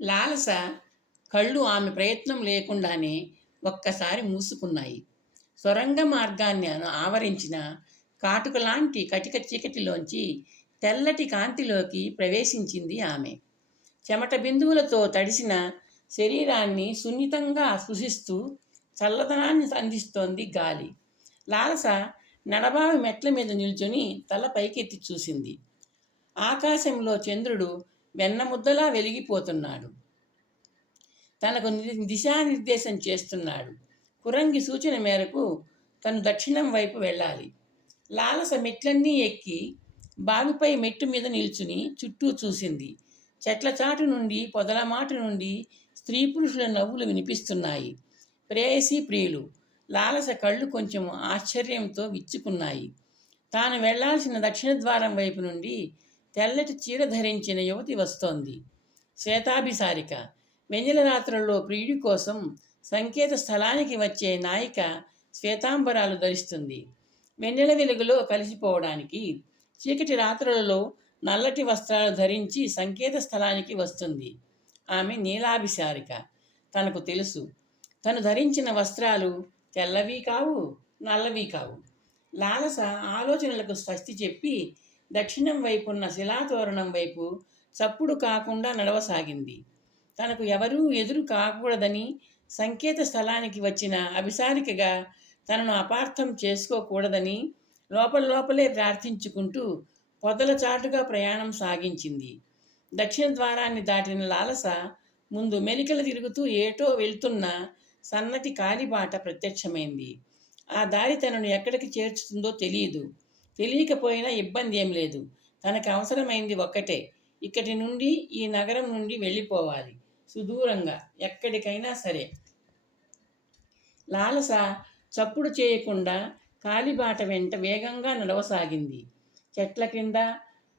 లాలస కళ్ళు ఆమె ప్రయత్నం లేకుండానే ఒక్కసారి మూసుకున్నాయి. సొరంగ మార్గాన్ని ఆవరించిన కాటుకలాంటి కటిక చీకటిలోంచి తెల్లటి కాంతిలోకి ప్రవేశించింది ఆమె. చెమట బిందువులతో తడిసిన శరీరాన్ని సున్నితంగా స్పృశిస్తూ చల్లదనాన్ని అందిస్తోంది గాలి. లాలస నడబావి మెట్ల మీద నిల్చొని తల పైకెత్తి చూసింది. ఆకాశంలో చంద్రుడు వెన్నముద్దలా వెలిగిపోతున్నాడు. తనకు దిశానిర్దేశం చేస్తున్నాడు. కురంగి సూచన మేరకు తను దక్షిణం వైపు వెళ్ళాలి. లాలస మెట్లన్నీ ఎక్కి బావిపై మెట్టు మీద నిల్చుని చుట్టూ చూసింది. చెట్ల చాటు నుండి పొదల మాటు నుండి స్త్రీ పురుషుల నవ్వులు వినిపిస్తున్నాయి. ప్రేయసి ప్రియులు. లాలస కళ్ళు కొంచెం ఆశ్చర్యంతో విచ్చుకున్నాయి. తాను వెళ్లాల్సిన దక్షిణ ద్వారం వైపు నుండి తెల్లటి చీర ధరించిన యువతి వస్తోంది. శ్వేతాభిసారిక. వెన్నెల రాత్రుల్లో ప్రియుడి కోసం సంకేత స్థలానికి వచ్చే నాయిక శ్వేతాంబరాలు ధరిస్తుంది. వెన్నెల వెలుగులో కలిసిపోవడానికి చీకటి రాత్రులలో నల్లటి వస్త్రాలు ధరించి సంకేత స్థలానికి వస్తుంది. ఆమె నీలాభిసారిక. తనకు తెలుసు, తను ధరించిన వస్త్రాలు తెల్లవి కావు, నల్లవి కావు. లాలస ఆలోచనలకు స్వస్తి చెప్పి దక్షిణం వైపున్న శిలాతోరణం వైపు చప్పుడు కాకుండా నడవసాగింది. తనకు ఎవరూ ఎదురు కాకూడదని, సంకేత స్థలానికి వచ్చిన అభిసారికగా తనను అపార్థం చేసుకోకూడదని లోపలే ప్రార్థించుకుంటూ పొదల చాటుగా ప్రయాణం సాగించింది. దక్షిణ ద్వారాన్ని దాటిన లాలస ముందు మెలికలు తిరుగుతూ ఏటో వెళ్తున్న సన్నటి కాలిబాట ప్రత్యక్షమైంది. ఆ దారి తనను ఎక్కడికి చేర్చుతుందో తెలియదు. తెలియకపోయినా ఇబ్బంది ఏం లేదు. తనకు అవసరమైంది ఒక్కటే, ఇక్కడి నుండి, ఈ నగరం నుండి వెళ్ళిపోవాలి, సుదూరంగా, ఎక్కడికైనా సరే. లాలస చప్పుడు చేయకుండా కాలిబాట వెంట వేగంగా నడవసాగింది. చెట్ల క్రింద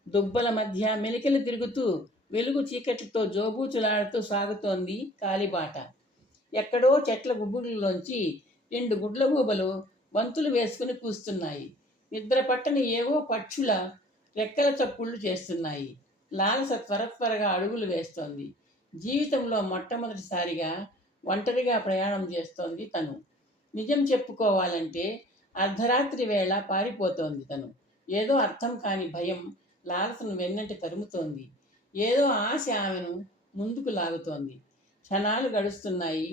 దుబ్బల మధ్య మెలికలు తిరుగుతూ వెలుగు చీకటితో జోబూచులాడుతూ సాగుతోంది కాలిబాట. ఎక్కడో చెట్ల గుబుర్లోంచి 2 గుడ్లగూబలు వంతులు వేసుకుని కూస్తున్నాయి. నిద్ర పట్టని ఏవో పక్షుల రెక్కల చప్పుళ్ళు చేస్తున్నాయి. లాలస త్వరగా అడుగులు వేస్తోంది. జీవితంలో మొట్టమొదటిసారిగా ఒంటరిగా ప్రయాణం చేస్తోంది తను. నిజం చెప్పుకోవాలంటే అర్ధరాత్రి వేళ పారిపోతోంది తను. ఏదో అర్థం కాని భయం లాలసను వెన్నంటి తరుముతోంది. ఏదో ఆశ ఆమెను ముందుకు లాగుతోంది. క్షణాలు గడుస్తున్నాయి.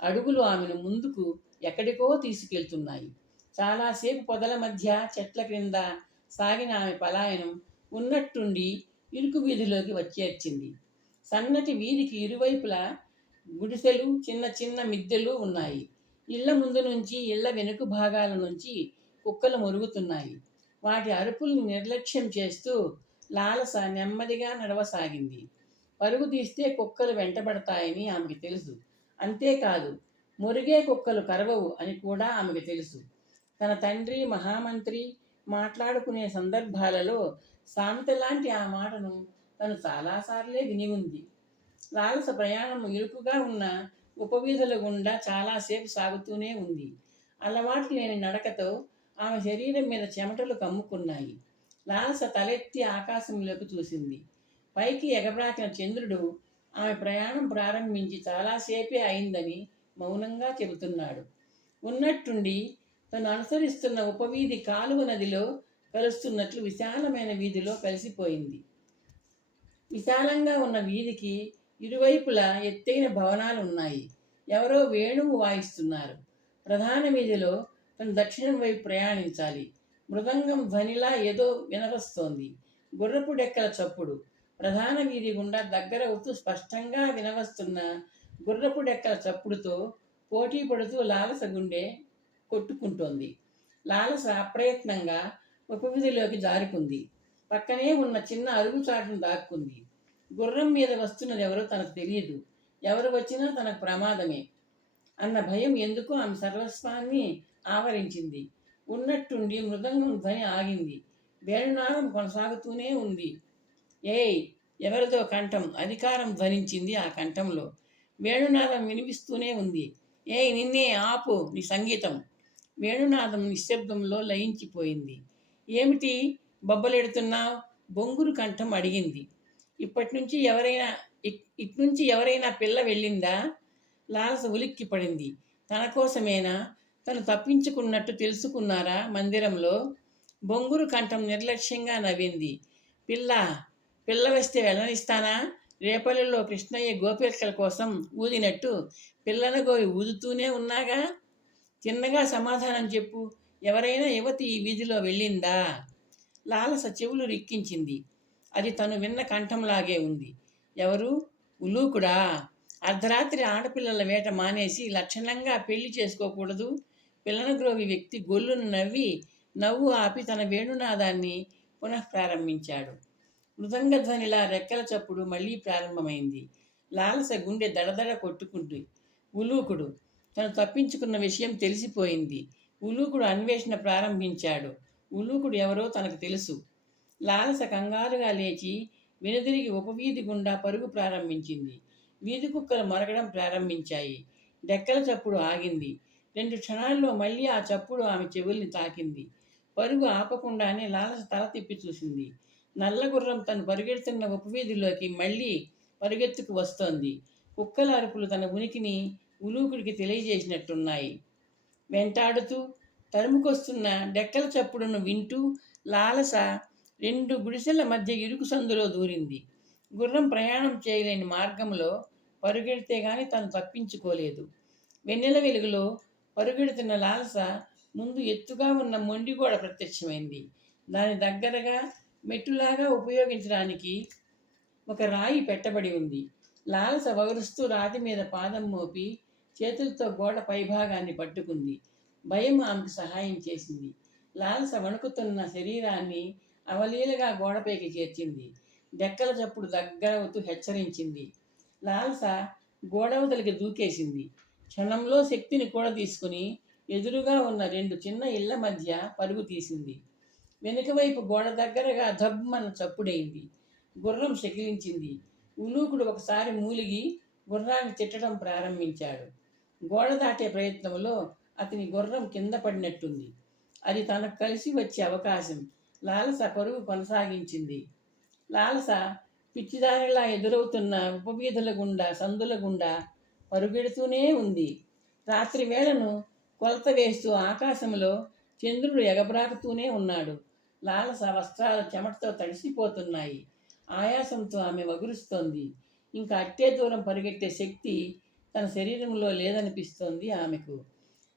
అడుగులు ఆమెను ముందుకు ఎక్కడికో తీసుకెళ్తున్నాయి. చాలాసేపు పొదల మధ్య చెట్ల క్రింద సాగిన ఆమె పలాయనం ఉన్నట్టుండి ఇరుకు వీధిలోకి వచ్చేర్చింది. సన్నటి వీధికి ఇరువైపులా గుడిసెలు, చిన్న చిన్న మిద్దెలు ఉన్నాయి. ఇళ్ల ముందు నుంచి, ఇళ్ల వెనుక భాగాల నుంచి కుక్కలు మొరుగుతున్నాయి. వాటి అరుపుల్ని నిర్లక్ష్యం చేస్తూ లాలస నెమ్మదిగా నడవసాగింది. పరుగు తీస్తే కుక్కలు వెంటబడతాయని ఆమెకు తెలుసు. అంతేకాదు, మురిగే కుక్కలు కరవవు అని కూడా ఆమెకు తెలుసు. తన తండ్రి, మహామంత్రి మాట్లాడుకునే సందర్భాలలో సామెతలాంటి ఆ మాటను తను చాలాసార్లే విని ఉంది. లాలస ప్రయాణం ఇరుకుగా ఉన్న ఉపవీధుల గుండా చాలాసేపు సాగుతూనే ఉంది. అలవాటు లేని నడకతో ఆమె శరీరం మీద చెమటలు కమ్ముకున్నాయి. లాలస తలెత్తి ఆకాశంలోకి చూసింది. పైకి ఎగబ్రాకిన చంద్రుడు ఆమె ప్రయాణం ప్రారంభించి చాలాసేపే అయిందని మౌనంగా చెబుతున్నాడు. ఉన్నట్టుండి తను అనుసరిస్తున్న ఉపవీధి కాలువ నదిలో కలుస్తున్నట్లు విశాలమైన వీధిలో కలిసిపోయింది. విశాలంగా ఉన్న వీధికి ఇరువైపులా ఎత్తైన భవనాలు ఉన్నాయి. ఎవరో వేణువు వాయిస్తున్నారు. ప్రధాన వీధిలో తను దక్షిణం వైపు ప్రయాణించాలి. మృదంగం ధ్వనిలా ఏదో వినవస్తోంది. గుర్రపు డెక్కల చప్పుడు ప్రధాన వీధి గుండా దగ్గరవుతూ స్పష్టంగా వినవస్తున్న గుర్రపు డెక్కల చప్పుడుతో పోటీ పడుతూ లాలస గుండె కొట్టుకుంటోంది. లాలస అప్రయత్నంగా ఉపవీధిలోకి జారుకుంది. పక్కనే ఉన్న చిన్న అరుగుచాటును దాక్కుంది. గుర్రం మీద వస్తున్నది ఎవరో తనకు తెలియదు. ఎవరు వచ్చినా తనకు ప్రమాదమే అన్న భయం ఎందుకో ఆమె సర్వస్వాన్ని ఆవరించింది. ఉన్నట్టుండి మృదంగం ధ్వని ఆగింది. వేణునాదం కొనసాగుతూనే ఉంది. ఏయ్, ఎవరిదో కంఠం అధికారం ధ్వనించింది ఆ కంఠంలో. వేణునాదం వినిపిస్తూనే ఉంది. ఏయ్, నిన్నే, ఆపు నీ సంగీతం. వేణునాదం నిశ్శబ్దంలో లయించిపోయింది. ఏమిటి బొబ్బలెడుతున్నావు? బొంగురు కంఠం అడిగింది. ఇప్పటి నుంచి ఎవరైనా ఇట్నుంచి ఎవరైనా పిల్ల వెళ్ళిందా? లాలస ఉలిక్కి పడింది. తన కోసమేనా? తను తప్పించుకున్నట్టు తెలుసుకున్నారా మందిరంలో? బొంగురు కంఠం నిర్లక్ష్యంగా నవ్వింది. పిల్ల పిల్ల వస్తే వెళ్ళనిస్తానా? రేపల్లెలో కృష్ణయ్య గోపికల కోసం ఊదినట్టు పిల్లల గోవి ఊదుతూనే ఉన్నాగా. చిన్నగా సమాధానం చెప్పు. ఎవరైనా యువతి ఈ వీధిలో వెళ్ళిందా? లాలస చెవులు రిక్కించింది. అది తను విన్న కంఠంలాగే ఉంది. ఎవరు? ఉలూకుడా? అర్ధరాత్రి ఆడపిల్లల వేట మానేసి లక్షణంగా పెళ్లి చేసుకోకూడదు? పిల్లనగ్రోవి వ్యక్తి గొల్లును నవ్వి నవ్వు ఆపి తన వేణునాదాన్ని పునఃప్రారంభించాడు. మృదంగధ్వనిలా రెక్కల చప్పుడు మళ్ళీ ప్రారంభమైంది. లాలస గుండె దడదడ కొట్టుకుంటూ. ఉలూకుడు తను తప్పించుకున్న విషయం తెలిసిపోయింది. ఉలూకుడు అన్వేషణ ప్రారంభించాడు. ఉలూకుడు ఎవరో తనకు తెలుసు. లాలస కంగారుగా లేచి వెనుదిరిగి ఉపవీధి గుండా పరుగు ప్రారంభించింది. వీధి కుక్కలు మరగడం ప్రారంభించాయి. డెక్కల చప్పుడు ఆగింది. 2 క్షణాల్లో మళ్ళీ ఆ చప్పుడు ఆమె చెవుల్ని తాకింది. పరుగు ఆపకుండానే లాలస తల తిప్పి చూసింది. నల్లగుర్రం తను పరుగెడుతున్న ఉపవీధిలోకి మళ్ళీ పరుగెత్తుకు వస్తోంది. కుక్కల అరుపులు తన ఉనికిని ఉలూకుడికి తెలియజేసినట్టున్నాయి. వెంటాడుతూ తరుముకొస్తున్న డెక్కల చప్పుడును వింటూ లాలస 2 గుడిసెల మధ్య ఇరుకు సందులో దూరింది. గుర్రం ప్రయాణం చేయలేని మార్గంలో పరుగెడితే గాని తను తప్పించుకోలేదు. వెన్నెల వెలుగులో పరుగెడుతున్న లాలస ముందు ఎత్తుగా ఉన్న మొండిగోడ ప్రత్యక్షమైంది. దాని దగ్గరగా మెట్టులాగా ఉపయోగించడానికి ఒక రాయి పెట్టబడి ఉంది. లాలస వగరుస్తూ రాతి మీద పాదం మోపి చేతులతో గోడ పైభాగాన్ని పట్టుకుంది. భయం ఆమెకు సహాయం చేసింది. లాలస వణుకుతున్న శరీరాన్ని అవలీలగా గోడపైకి చేర్చింది. డెక్కల చప్పుడు దగ్గరవుతూ హెచ్చరించింది. లాలస గోడవతలికి దూకేసింది. క్షణంలో శక్తిని కూడా తీసుకుని ఎదురుగా ఉన్న 2 చిన్న ఇళ్ల మధ్య పరుగు తీసింది. వెనుక వైపు గోడ దగ్గరగా ధబ్బమన్న చప్పుడైంది. గుర్రం శకిలించింది. ఉలూకుడు ఒకసారి మూలిగి గుర్రాన్ని తిట్టడం ప్రారంభించాడు. గోడ దాటే ప్రయత్నంలో అతని గుర్రం కింద పడినట్టుంది. అది తనకు కలిసి వచ్చే అవకాశం. లాలస పరుగు కొనసాగించింది. లాలస పిచ్చిదారిలా ఎదురవుతున్న ఉపవీధుల గుండా సందుల గుండా పరుగెడుతూనే ఉంది. రాత్రి వేళను కొలత వేస్తూ ఆకాశంలో చంద్రుడు ఎగబ్రాకుతూనే ఉన్నాడు. లాలస వస్త్రాలు చెమటతో తడిసిపోతున్నాయి. ఆయాసంతో ఆమె వగురుస్తోంది. ఇంకా అట్టే దూరం పరిగెట్టే శక్తి తన శరీరంలో లేదనిపిస్తోంది ఆమెకు.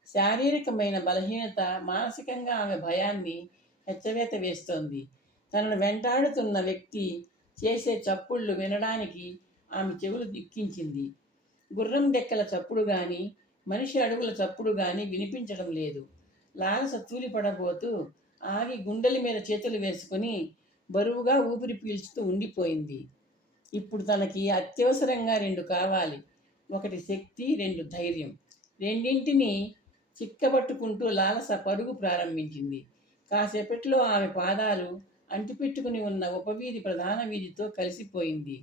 శారీరకమైన బలహీనత మానసికంగా ఆమె భయాన్ని హెచ్చవేత వేస్తోంది. తనను వెంటాడుతున్న వ్యక్తి చేసే చప్పుళ్ళు వినడానికి ఆమె చెవులు దిక్కించింది. గుర్రం డెక్కల చప్పుడు కానీ మనిషి అడుగుల చప్పుడు కానీ వినిపించడం లేదు. లాలస తూలిపడబోతూ ఆగి గుండెల మీద చేతులు వేసుకుని బరువుగా ఊపిరి పీల్చుతూ ఉండిపోయింది. ఇప్పుడు తనకి అత్యవసరంగా 2 కావాలి. 1 శక్తి, 2 ధైర్యం. రెండింటినీ చిక్కబట్టుకుంటూ లాలస పరుగు ప్రారంభించింది. కాసేపట్లో ఆమె పాదాలు అంటిపెట్టుకుని ఉన్న ఉపవీధి ప్రధాన వీధితో కలిసిపోయింది.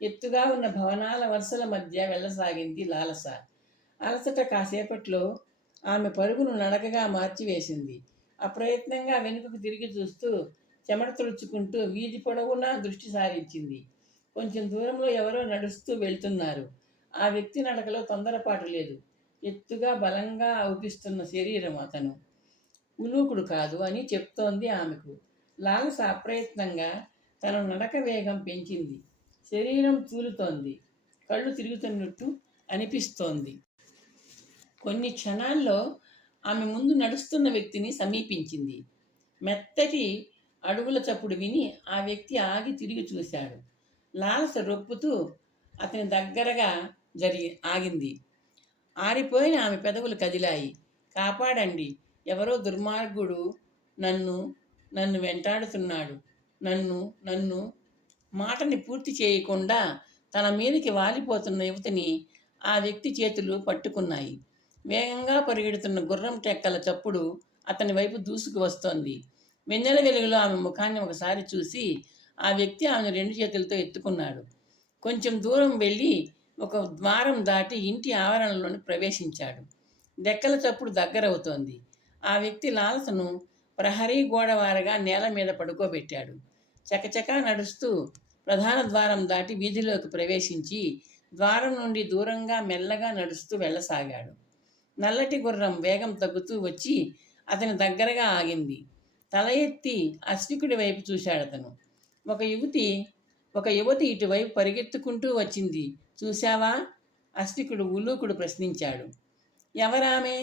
ఎత్తుగా ఉన్న భవనాల వరుసల మధ్య వెళ్ళసాగింది లాలస. అలసట కాసేపట్లో ఆమె పరుగును నడకగా మార్చివేసింది. అప్రయత్నంగా వెనుకకు తిరిగి చూస్తూ చెమట తుడుచుకుంటూ వీధి పొడవునా దృష్టి సారించింది. కొంచెం దూరంలో ఎవరో నడుస్తూ వెళ్తున్నారు. ఆ వ్యక్తి నడకలో తొందరపాటు లేదు. ఎత్తుగా బలంగా ఔపిస్తున్న శరీరం అతను. ఉలూకుడు కాదు అని చెప్తోంది ఆమెకు. లాలస అప్రయత్నంగా తన నడక వేగం పెంచింది. శరీరం తూలుతోంది. కళ్ళు తిరుగుతున్నట్టు అనిపిస్తోంది. కొన్ని క్షణాల్లో ఆమె ముందు నడుస్తున్న వ్యక్తిని సమీపించింది. మెత్తటి అడుగుల చప్పుడు విని ఆ వ్యక్తి ఆగి తిరిగి చూశాడు. లాలస రొప్పుతూ అతని దగ్గరగా ఆగింది. ఆరిపోయిన ఆమె పెదవులు కదిలాయి. కాపాడండి, ఎవరో దుర్మార్గుడు నన్ను వెంటాడుతున్నాడు. నన్ను మాటని పూర్తి చేయకుండా తన మీదకి వాలిపోతున్న యువతిని ఆ వ్యక్తి చేతులు పట్టుకున్నాయి. వేగంగా పరిగెడుతున్న గుర్రం టెక్కల చప్పుడు అతని వైపు దూసుకు వస్తోంది. వెన్నెల వెలుగులో ఆమె ముఖాన్ని ఒకసారి చూసి ఆ వ్యక్తి ఆమెను 2 చేతులతో ఎత్తుకున్నాడు. కొంచెం దూరం వెళ్ళి ఒక ద్వారం దాటి ఇంటి ఆవరణలోని ప్రవేశించాడు. డెక్కల చప్పుడు దగ్గరవుతోంది. ఆ వ్యక్తి లాలసను ప్రహరీ గోడవారగా నేల మీద పడుకోబెట్టాడు. చకచకా నడుస్తూ ప్రధాన ద్వారం దాటి వీధిలోకి ప్రవేశించి ద్వారం నుండి దూరంగా మెల్లగా నడుస్తూ వెళ్ళసాగాడు. నల్లటి గుర్రం వేగం తగ్గుతూ వచ్చి అతని దగ్గరగా ఆగింది. తల ఎత్తి అశ్వికుడి వైపు చూశాడతను. ఒక యువతి ఇటువైపు పరిగెత్తుకుంటూ వచ్చింది. చూశావా? అశ్వికుడు ఉలూకుడు ప్రశ్నించాడు. ఎవరామె?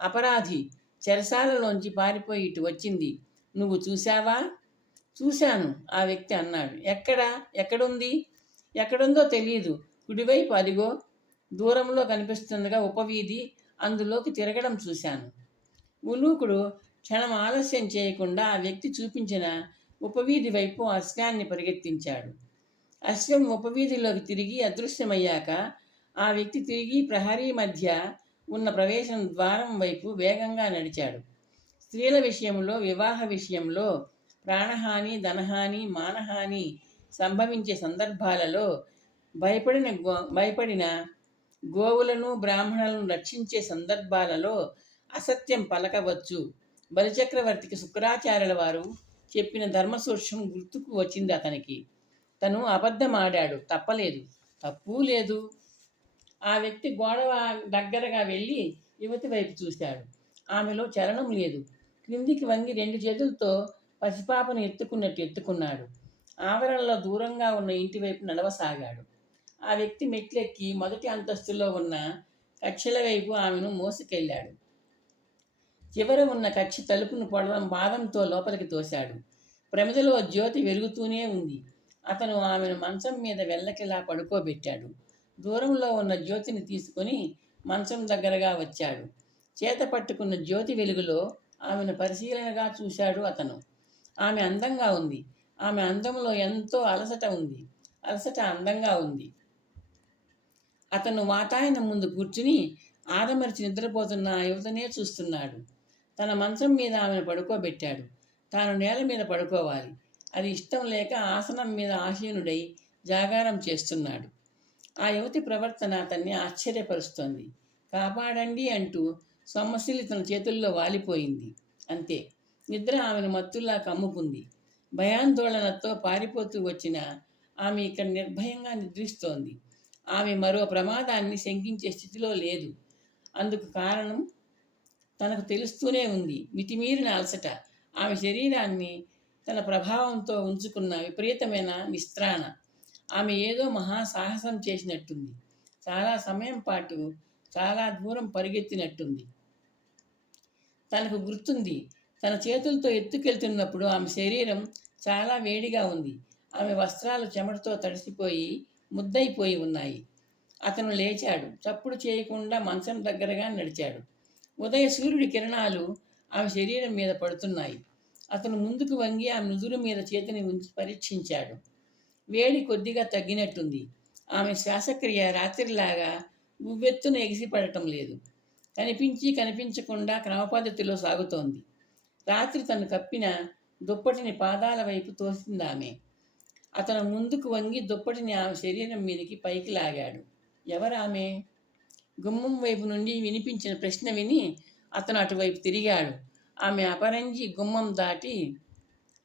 అపరాధి. చెరసాలలోంచి పారిపోయి ఇటు వచ్చింది. నువ్వు చూశావా? చూశాను, ఆ వ్యక్తి అన్నాడు. ఎక్కడుంది? ఎక్కడుందో తెలియదు. కుడివైపు అదిగో దూరంలో కనిపిస్తుండగా ఉపవీధి, అందులోకి తిరగడం చూశాను. ఉలూకుడు క్షణం ఆలస్యం చేయకుండా ఆ వ్యక్తి చూపించిన ఉపవీధి వైపు అశ్వాన్ని పరిగెత్తించాడు. అశ్వం ఉపవీధిలోకి తిరిగి అదృశ్యమయ్యాక ఆ వ్యక్తి తిరిగి ప్రహరీ మధ్య ఉన్న ప్రవేశం ద్వారం వైపు వేగంగా నడిచాడు. స్త్రీల విషయంలో, వివాహ విషయంలో ప్రాణహాని, ధనహాని, మానహాని సంభవించే సందర్భాలలో భయపడిన గోవులను, బ్రాహ్మణులను రక్షించే సందర్భాలలో అసత్యం పలకవచ్చు. బలిచక్రవర్తికి శుక్రాచార్యుల వారు చెప్పిన ధర్మసూక్ష్మం గుర్తుకు వచ్చింది అతనికి. తను అబద్ధమాడాడు, తప్పలేదు, తప్పు లేదు. ఆ వ్యక్తి గోడ దగ్గరగా వెళ్ళి యువతి వైపు చూశాడు. ఆమెలో చలనం లేదు. క్రిందికి వంగి 2 చేతులతో పసిపాపను ఎత్తుకున్నాడు. ఆవరణలో దూరంగా ఉన్న ఇంటి వైపు నడవసాగాడు. ఆ వ్యక్తి మెట్లెక్కి మొదటి అంతస్తులో ఉన్న కక్షల వైపు ఆమెను మోసుకెళ్ళాడు. చివర ఉన్న కక్ష తలుపును పాదంతో లోపలికి తోశాడు. ప్రమిదలో జ్యోతి వెలుగుతూనే ఉంది. అతను ఆమెను మంచం మీద వెళ్ళకిలా పడుకోబెట్టాడు. దూరంలో ఉన్న జ్యోతిని తీసుకొని మంచం దగ్గరగా వచ్చాడు. చేత పట్టుకున్న జ్యోతి వెలుగులో ఆమెను పరిశీలనగా చూశాడు అతను. ఆమె అందంగా ఉంది. ఆమె అందంలో ఎంతో అలసట అందంగా ఉంది. అతను వాతాయనం ముందు కూర్చుని ఆదమరిచి నిద్రపోతున్న ఆ యువతనే చూస్తున్నాడు. తన మంచం మీద ఆమెను పడుకోబెట్టాడు. తాను నేల మీద పడుకోవాలి. అది ఇష్టం లేక ఆసనం మీద ఆసీనుడై జాగారం చేస్తున్నాడు. ఆ యువతి ప్రవర్తన అతన్ని ఆశ్చర్యపరుస్తోంది. కాపాడండి అంటూ సొమ్మసిల్లి తన చేతుల్లో వాలిపోయింది. అంతే, నిద్ర ఆమెను మత్తుల్లా కమ్ముకుంది. భయాందోళనతో పారిపోతూ వచ్చిన ఆమె ఇక్కడ నిర్భయంగా నిద్రిస్తోంది. ఆమె మరో ప్రమాదాన్ని శంకించే స్థితిలో లేదు. అందుకు కారణం తనకు తెలుస్తూనే ఉంది. మితిమీరిన అలసట ఆమె శరీరాన్ని తన ప్రభావంతో ఉంచుకున్న విపరీతమైన నిస్త్రాణ. ఆమె ఏదో మహాసాహసం చేసినట్టుంది. చాలా సమయం పాటు చాలా దూరం పరిగెత్తినట్టుంది. తనకు గుర్తుంది, తన చేతులతో ఎత్తుకెళ్తున్నప్పుడు ఆమె శరీరం చాలా వేడిగా ఉంది. ఆమె వస్త్రాలు చెమటతో తడిసిపోయి ముద్దయిపోయి ఉన్నాయి. అతను లేచాడు. చప్పుడు చేయకుండా మంచం దగ్గరగా నడిచాడు. ఉదయ సూర్యుడి కిరణాలు ఆమె శరీరం మీద పడుతున్నాయి. అతను ముందుకు వంగి ఆమె నుదురు మీద చేతిని ఉంచి పరీక్షించాడు. వేడి కొద్దిగా తగ్గినట్టుంది. ఆమె శ్వాసక్రియ రాత్రిలాగా ఉవ్వెత్తున ఎగిసిపడటం లేదు. కనిపించకుండా క్రమపద్ధతిలో సాగుతోంది. రాత్రి తను కప్పిన దుప్పటిని పాదాల వైపు తోసిందామె. అతను ముందుకు వంగి దుప్పటిని ఆమె శరీరం మీదకి పైకి లాగాడు. ఎవరామె? గుమ్మం వైపు నుండి వినిపించిన ప్రశ్న విని అతను అటువైపు తిరిగాడు. ఆమె అపరంజి గుమ్మం దాటి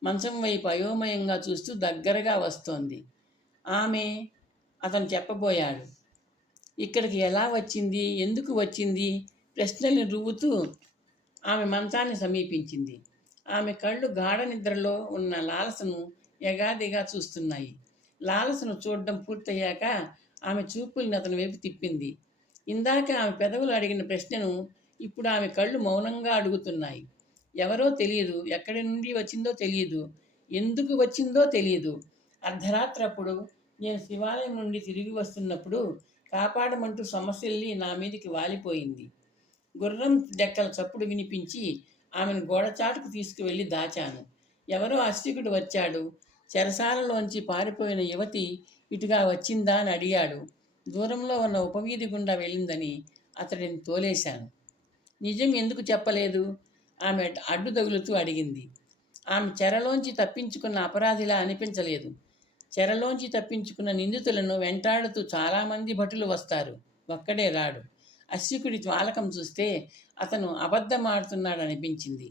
మంచం వైపు అయోమయంగా చూస్తూ దగ్గరగా వస్తోంది. ఆమె అతను చెప్పబోయాడు. ఇక్కడికి ఎలా వచ్చింది, ఎందుకు వచ్చింది? ప్రశ్నల్ని రువ్వుతూ ఆమె మంచాన్ని సమీపించింది. ఆమె కళ్ళు గాఢ నిద్రలో ఉన్న లాలసను ఎగాదిగా చూస్తున్నాయి. లాలసను చూడడం పూర్తయ్యాక ఆమె చూపుల్ని అతని వైపు తిప్పింది. ఇందాక ఆమె పెదవులు అడిగిన ప్రశ్నను ఇప్పుడు ఆమె కళ్ళు మౌనంగా అడుగుతున్నాయి. ఎవరో తెలియదు, ఎక్కడి నుండి వచ్చిందో తెలియదు, ఎందుకు వచ్చిందో తెలియదు. అర్ధరాత్రప్పుడు నేను శివాలయం నుండి తిరిగి వస్తున్నప్పుడు కాపాడమంటూ సమస్యల్ని నా మీదికి వాలిపోయింది. గుర్రం డెక్కల చప్పుడు వినిపించి ఆమెను గోడచాటుకు తీసుకువెళ్ళి దాచాను. ఎవరో అశ్వికుడు వచ్చాడు. చెరసాలలోంచి పారిపోయిన యువతి ఇటుగా వచ్చిందా అని అడిగాడు. దూరంలో ఉన్న ఉపవీధి గుండా వెళ్ళిందని అతడిని తోలేశాను. నిజం ఎందుకు చెప్పలేదు? ఆమె అడ్డు తగులుతూ అడిగింది. ఆమె చెరలోంచి తప్పించుకున్న అపరాధిలా అనిపించలేదు. చెరలోంచి తప్పించుకున్న నిందితులను వెంటాడుతూ చాలామంది భటులు వస్తారు, ఒక్కడే రాడు. అశ్వికుడి వాలకం చూస్తే అతను అబద్ధమాడుతున్నాడనిపించింది.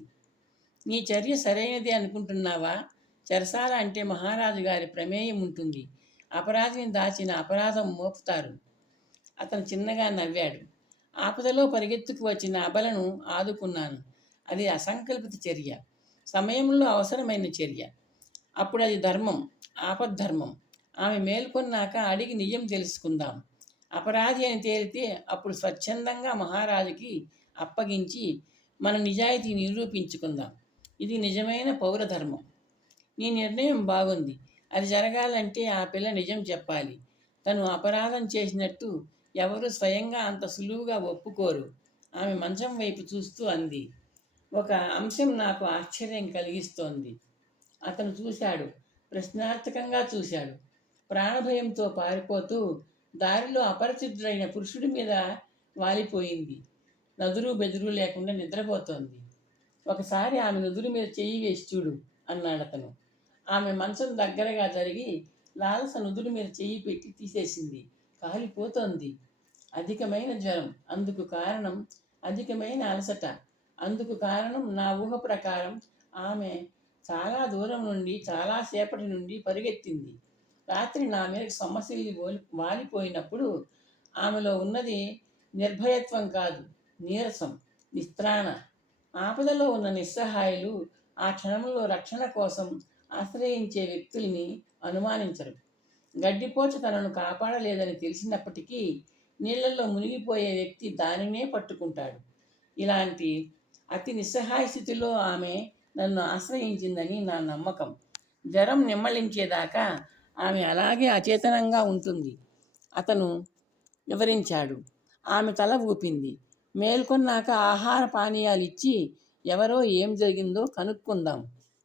నీ చర్య సరైనది అనుకుంటున్నావా? చెరసాల అంటే మహారాజు గారి ప్రమేయం ఉంటుంది. అపరాధిని దాచిన అపరాధం మోపుతారు. అతను చిన్నగా నవ్వాడు. ఆపదలో పరిగెత్తుకు వచ్చిన అబలను ఆదుకున్నాను. అది అసంకల్పిత చర్య, సమయంలో అవసరమైన చర్య. అప్పుడు అది ధర్మం, ఆపద్ధర్మం. ఆమె మేల్కొన్నాక అడిగి నిజం తెలుసుకుందాం. అపరాధి అని తేలితే అప్పుడు స్వచ్ఛందంగా మహారాజుకి అప్పగించి మన నిజాయితీ నిరూపించుకుందాం. ఇది నిజమైన పౌరధర్మం. నీ నిర్ణయం బాగుంది. అది జరగాలంటే ఆ పిల్ల నిజం చెప్పాలి. తను అపరాధం చేసినట్టు ఎవరు స్వయంగా అంత సులువుగా ఒప్పుకోరు. ఆమె మంచం వైపు చూస్తూ అంది. ఒక అంశం నాకు ఆశ్చర్యం కలిగిస్తోంది. అతను చూశాడు, ప్రశ్నార్థకంగా చూశాడు. ప్రాణభయంతో పారిపోతూ దారిలో అపరిచితుడైన పురుషుడి మీద వాలిపోయింది. నదురు బెదురు లేకుండా నిద్రపోతోంది. ఒకసారి ఆమె నుదురు మీద చెయ్యి వేసి చూడు అన్నాడు అతను. ఆమె మంచం దగ్గరగా జరిగి లాలస నుదురు మీద చెయ్యి పెట్టి తీసేసింది. కాలిపోతోంది. అధికమైన జ్వరం, అందుకు కారణం అధికమైన అలసట, అందుకు కారణం నా ఊహ ప్రకారం ఆమె చాలా దూరం నుండి చాలాసేపటి నుండి పరిగెత్తింది. రాత్రి నా మీదకి సొమ్మసిల్లి వాలిపోయినప్పుడు ఆమెలో ఉన్నది నిర్భయత్వం కాదు, నీరసం, నిస్త్రాణ. ఆపదలో ఉన్న నిస్సహాయులు ఆ క్షణంలో రక్షణ కోసం ఆశ్రయించే వ్యక్తుల్ని అనుమానించరు. గడ్డిపోచ తనను కాపాడలేదని తెలిసినప్పటికీ నీళ్లలో మునిగిపోయే వ్యక్తి దానినే పట్టుకుంటాడు. ఇలాంటి అతి నిస్సహాయ స్థితిలో ఆమె నన్ను ఆశ్రయించిందని నా నమ్మకం. జ్వరం నిమ్మళించేదాకా ఆమె అలాగే అచేతనంగా ఉంటుంది, అతను వివరించాడు. ఆమె తల ఊపింది. మేల్కొన్నాక ఆహార పానీయాలు ఇచ్చి ఎవరో ఏం జరిగిందో కనుక్కుందాం.